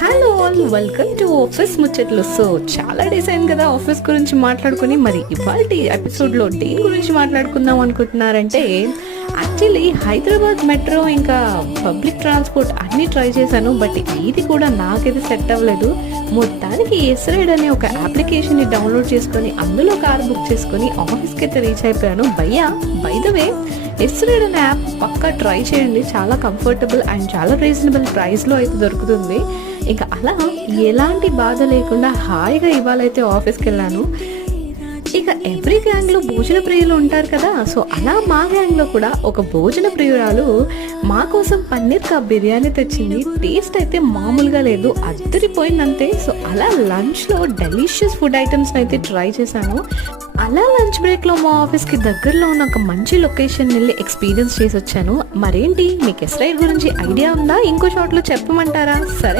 Hello all, welcome to office ముచ్చట్లు. So చాలా days అయింది కదా ఆఫీస్ గురించి మాట్లాడుకుని. మరి ఇవాళ ఎపిసోడ్లో దేని గురించి మాట్లాడుకుందాం అనుకుంటున్నారంటే, యాక్చువల్లీ హైదరాబాద్ మెట్రో ఇంకా పబ్లిక్ ట్రాన్స్పోర్ట్ అన్నీ ట్రై చేశాను, బట్ ఇది కూడా నాకైతే సెట్ అవ్వలేదు. మొత్తానికి ఎస్రైడ్ అనే ఒక అప్లికేషన్ని డౌన్లోడ్ చేసుకొని అందులో కార్ బుక్ చేసుకొని ఆఫీస్కి అయితే రీచ్ అయిపోయాను. బై ద వే, ఎస్రైడ్ అనే యాప్ పక్కా ట్రై చేయండి. చాలా కంఫర్టబుల్ అండ్ చాలా రీజనబుల్ ప్రైస్లో అయితే దొరుకుతుంది. ఇంకా అలా ఎలాంటి బాధ లేకుండా హాయిగా ఇవాళైతే ఆఫీస్కి వెళ్ళాను. ఇక ఎవ్రీ గ్యాంగ్లో భోజన ప్రియులు ఉంటారు కదా, సో అలా మా గ్యాంగ్లో కూడా ఒక భోజన ప్రియురాలు మా కోసం పన్నీర్ కా బిర్యానీ తెచ్చింది. టేస్ట్ అయితే మామూలుగా లేదు, అద్దరిపోయిందంతే. సో అలా లంచ్లో డెలిషియస్ ఫుడ్ ఐటమ్స్ అయితే ట్రై చేశాను. అలా లంచ్ బ్రేక్లో మా ఆఫీస్కి దగ్గరలో ఉన్న ఒక మంచి లొకేషన్ వెళ్ళి ఎక్స్పీరియన్స్ చేసి వచ్చాను. మరేంటి, మీకు ఎస్రైడ్ గురించి ఐడియా ఉందా? ఇంకో షాట్లో చెప్పమంటారా? సరే.